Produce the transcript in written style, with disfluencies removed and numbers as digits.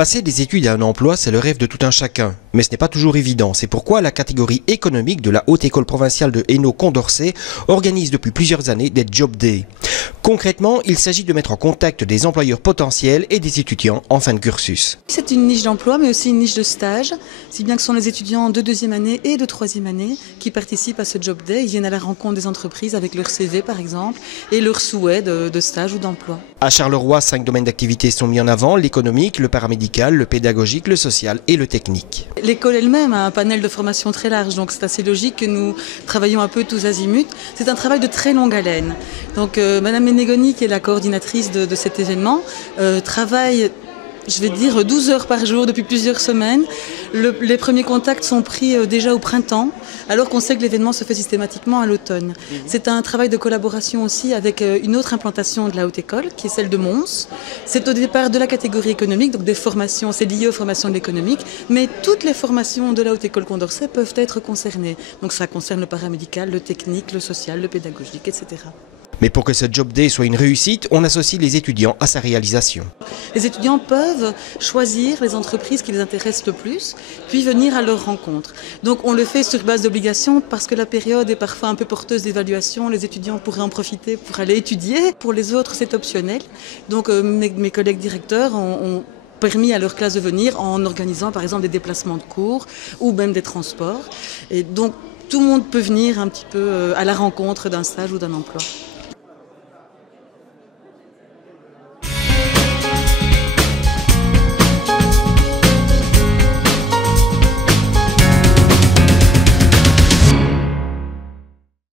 Passer des études à un emploi, c'est le rêve de tout un chacun. Mais ce n'est pas toujours évident. C'est pourquoi la catégorie économique de la Haute École provinciale de Hainaut-Condorcet organise depuis plusieurs années des Job Days. Concrètement, il s'agit de mettre en contact des employeurs potentiels et des étudiants en fin de cursus. C'est une niche d'emploi, mais aussi une niche de stage, si bien que ce sont les étudiants de deuxième année et de troisième année qui participent à ce Job Day. Ils viennent à la rencontre des entreprises avec leur CV, par exemple, et leurs souhaits de stage ou d'emploi. À Charleroi, 5 domaines d'activité sont mis en avant: l'économique, le paramédical, le pédagogique, le social et le technique. L'école elle-même a un panel de formation très large, donc c'est assez logique que nous travaillions un peu tous azimuts. C'est un travail de très longue haleine. Donc Madame Ménégoni, qui est la coordinatrice de cet événement, travaille, je vais dire, 12 heures par jour depuis plusieurs semaines. Les premiers contacts sont pris déjà au printemps, alors qu'on sait que l'événement se fait systématiquement à l'automne. C'est un travail de collaboration aussi avec une autre implantation de la Haute École, qui est celle de Mons. C'est au départ de la catégorie économique, donc des formations, c'est lié aux formations de l'économique, mais toutes les formations de la Haute École Condorcet peuvent être concernées. Donc ça concerne le paramédical, le technique, le social, le pédagogique, etc. Mais pour que ce Job Day soit une réussite, on associe les étudiants à sa réalisation. Les étudiants peuvent choisir les entreprises qui les intéressent le plus, puis venir à leur rencontre. Donc on le fait sur base d'obligation parce que la période est parfois un peu porteuse d'évaluation. Les étudiants pourraient en profiter pour aller étudier. Pour les autres, c'est optionnel. Donc mes collègues directeurs ont permis à leur classe de venir en organisant par exemple des déplacements de cours ou même des transports. Et donc tout le monde peut venir un petit peu à la rencontre d'un stage ou d'un emploi.